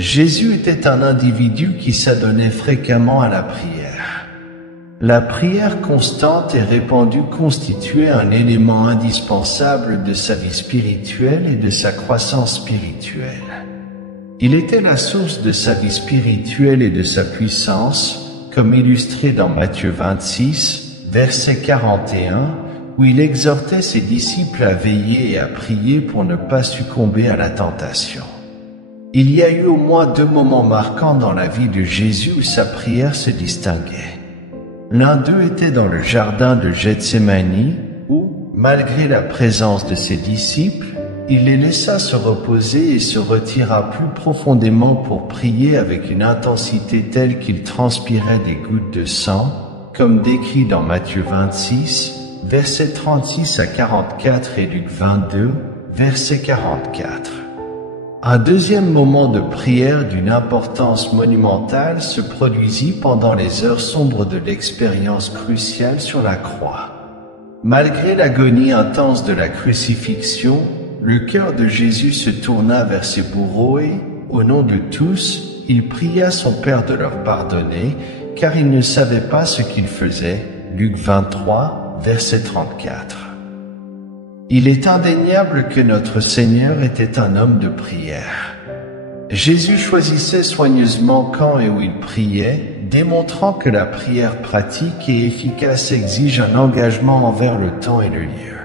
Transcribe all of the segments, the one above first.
Jésus était un individu qui s'adonnait fréquemment à la prière. La prière constante et répandue constituait un élément indispensable de sa vie spirituelle et de sa croissance spirituelle. Il était la source de sa vie spirituelle et de sa puissance, comme illustré dans Matthieu 26, verset 41, où il exhortait ses disciples à veiller et à prier pour ne pas succomber à la tentation. Il y a eu au moins 2 moments marquants dans la vie de Jésus où sa prière se distinguait. L'un d'eux était dans le jardin de Gethsémani, où, malgré la présence de ses disciples, il les laissa se reposer et se retira plus profondément pour prier avec une intensité telle qu'il transpirait des gouttes de sang, comme décrit dans Matthieu 26, versets 36 à 44 et Luc 22, verset 44. Un deuxième moment de prière d'une importance monumentale se produisit pendant les heures sombres de l'expérience cruciale sur la croix. Malgré l'agonie intense de la crucifixion, le cœur de Jésus se tourna vers ses bourreaux et, au nom de tous, il pria son Père de leur pardonner, car il ne savait pas ce qu'il faisait. Luc 23, verset 34. Il est indéniable que notre Seigneur était un homme de prière. Jésus choisissait soigneusement quand et où il priait, démontrant que la prière pratique et efficace exige un engagement envers le temps et le lieu.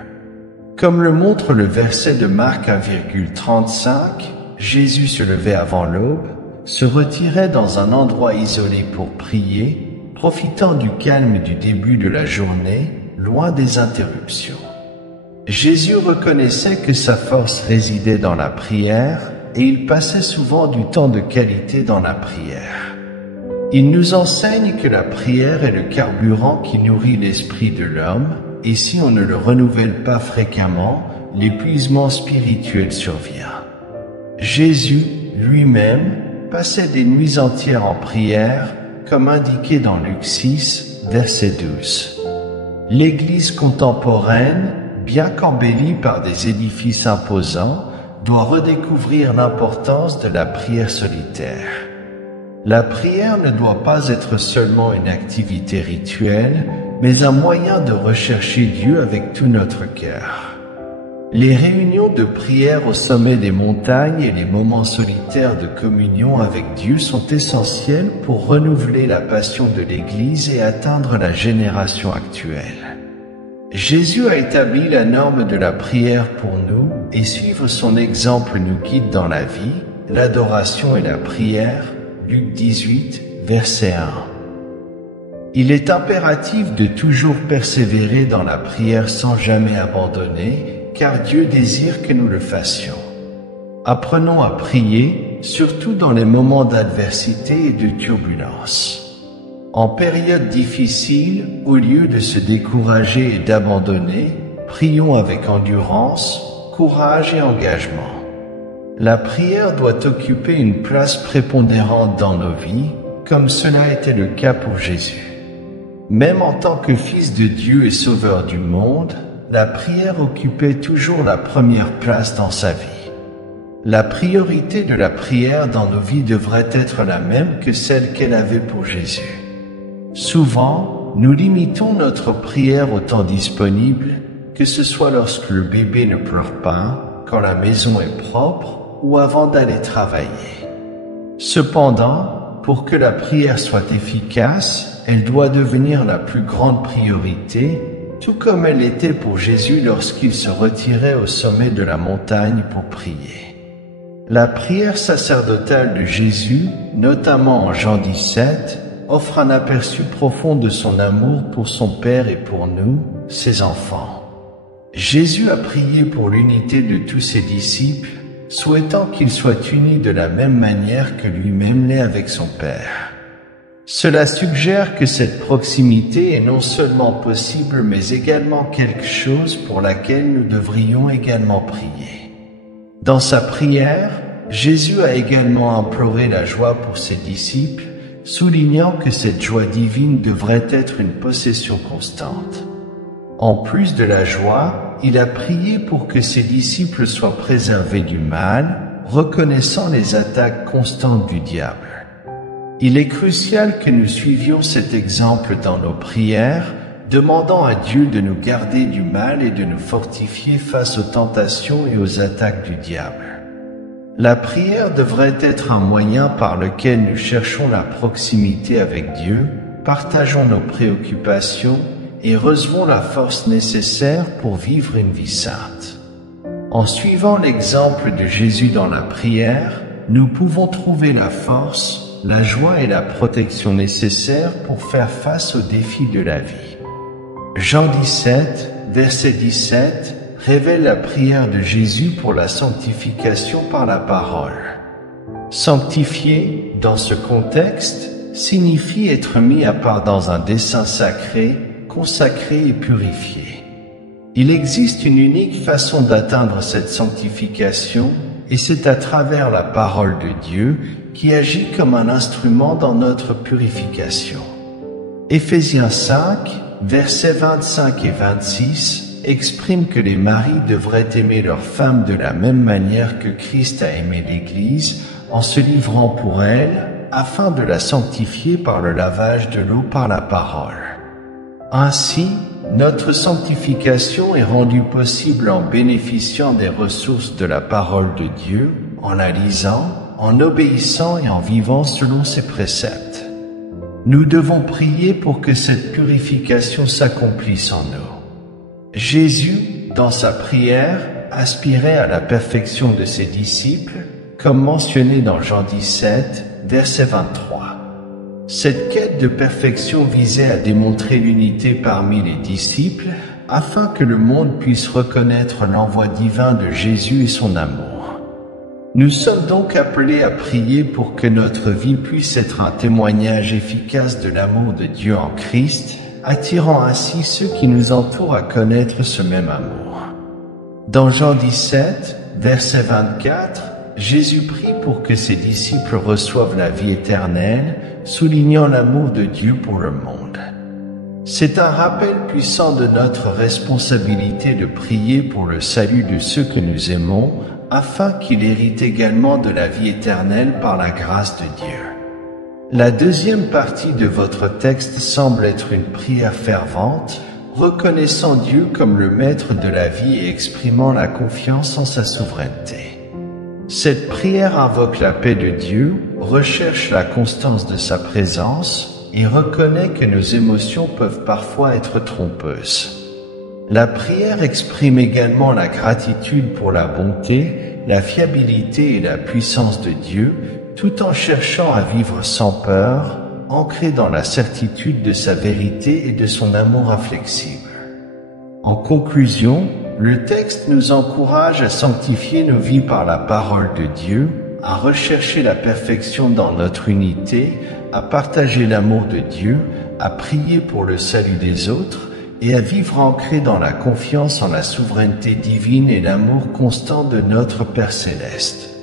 Comme le montre le verset de Marc 1,35, Jésus se levait avant l'aube, se retirait dans un endroit isolé pour prier, profitant du calme du début de la journée, loin des interruptions. Jésus reconnaissait que sa force résidait dans la prière et il passait souvent du temps de qualité dans la prière. Il nous enseigne que la prière est le carburant qui nourrit l'esprit de l'homme et si on ne le renouvelle pas fréquemment, l'épuisement spirituel survient. Jésus, lui-même, passait des nuits entières en prière, comme indiqué dans Luc 6, verset 12. L'Église contemporaine, bien qu'embellie par des édifices imposants, doit redécouvrir l'importance de la prière solitaire. La prière ne doit pas être seulement une activité rituelle, mais un moyen de rechercher Dieu avec tout notre cœur. Les réunions de prière au sommet des montagnes et les moments solitaires de communion avec Dieu sont essentiels pour renouveler la passion de l'Église et atteindre la génération actuelle. Jésus a établi la norme de la prière pour nous et suivre son exemple nous guide dans la vie, l'adoration et la prière, Luc 18, verset 1. Il est impératif de toujours persévérer dans la prière sans jamais abandonner, car Dieu désire que nous le fassions. Apprenons à prier, surtout dans les moments d'adversité et de turbulence. En période difficile, au lieu de se décourager et d'abandonner, prions avec endurance, courage et engagement. La prière doit occuper une place prépondérante dans nos vies, comme cela était le cas pour Jésus. Même en tant que Fils de Dieu et Sauveur du monde, la prière occupait toujours la première place dans sa vie. La priorité de la prière dans nos vies devrait être la même que celle qu'elle avait pour Jésus. Souvent, nous limitons notre prière au temps disponible, que ce soit lorsque le bébé ne pleure pas, quand la maison est propre ou avant d'aller travailler. Cependant, pour que la prière soit efficace, elle doit devenir la plus grande priorité, tout comme elle l'était pour Jésus lorsqu'il se retirait au sommet de la montagne pour prier. La prière sacerdotale de Jésus, notamment en Jean 17, offre un aperçu profond de son amour pour son Père et pour nous, ses enfants. Jésus a prié pour l'unité de tous ses disciples, souhaitant qu'ils soient unis de la même manière que lui-même l'est avec son Père. Cela suggère que cette proximité est non seulement possible, mais également quelque chose pour laquelle nous devrions également prier. Dans sa prière, Jésus a également imploré la joie pour ses disciples, soulignant que cette joie divine devrait être une possession constante. En plus de la joie, il a prié pour que ses disciples soient préservés du mal, reconnaissant les attaques constantes du diable. Il est crucial que nous suivions cet exemple dans nos prières, demandant à Dieu de nous garder du mal et de nous fortifier face aux tentations et aux attaques du diable. La prière devrait être un moyen par lequel nous cherchons la proximité avec Dieu, partageons nos préoccupations et recevons la force nécessaire pour vivre une vie sainte. En suivant l'exemple de Jésus dans la prière, nous pouvons trouver la force, la joie et la protection nécessaires pour faire face aux défis de la vie. Jean 17, verset 17, révèle la prière de Jésus pour la sanctification par la parole. Sanctifier, dans ce contexte, signifie être mis à part dans un dessein sacré, consacré et purifié. Il existe une unique façon d'atteindre cette sanctification, et c'est à travers la parole de Dieu qui agit comme un instrument dans notre purification. Éphésiens 5, versets 25 et 26 expriment que les maris devraient aimer leurs femmes de la même manière que Christ a aimé l'Église, en se livrant pour elle, afin de la sanctifier par le lavage de l'eau par la parole. Ainsi, notre sanctification est rendue possible en bénéficiant des ressources de la parole de Dieu, en la lisant, en obéissant et en vivant selon ses préceptes. Nous devons prier pour que cette purification s'accomplisse en nous. Jésus, dans sa prière, aspirait à la perfection de ses disciples, comme mentionné dans Jean 17, verset 23. Cette quête de perfection visait à démontrer l'unité parmi les disciples, afin que le monde puisse reconnaître l'envoi divin de Jésus et son amour. Nous sommes donc appelés à prier pour que notre vie puisse être un témoignage efficace de l'amour de Dieu en Christ, attirant ainsi ceux qui nous entourent à connaître ce même amour. Dans Jean 17, verset 24, Jésus prie pour que ses disciples reçoivent la vie éternelle, soulignant l'amour de Dieu pour le monde. C'est un rappel puissant de notre responsabilité de prier pour le salut de ceux que nous aimons, afin qu'ils héritent également de la vie éternelle par la grâce de Dieu. La deuxième partie de votre texte semble être une prière fervente, reconnaissant Dieu comme le maître de la vie et exprimant la confiance en sa souveraineté. Cette prière invoque la paix de Dieu, recherche la constance de sa présence et reconnaît que nos émotions peuvent parfois être trompeuses. La prière exprime également la gratitude pour la bonté, la fiabilité et la puissance de Dieu, tout en cherchant à vivre sans peur, ancré dans la certitude de sa vérité et de son amour inflexible. En conclusion, le texte nous encourage à sanctifier nos vies par la parole de Dieu, à rechercher la perfection dans notre unité, à partager l'amour de Dieu, à prier pour le salut des autres et à vivre ancré dans la confiance en la souveraineté divine et l'amour constant de notre Père céleste.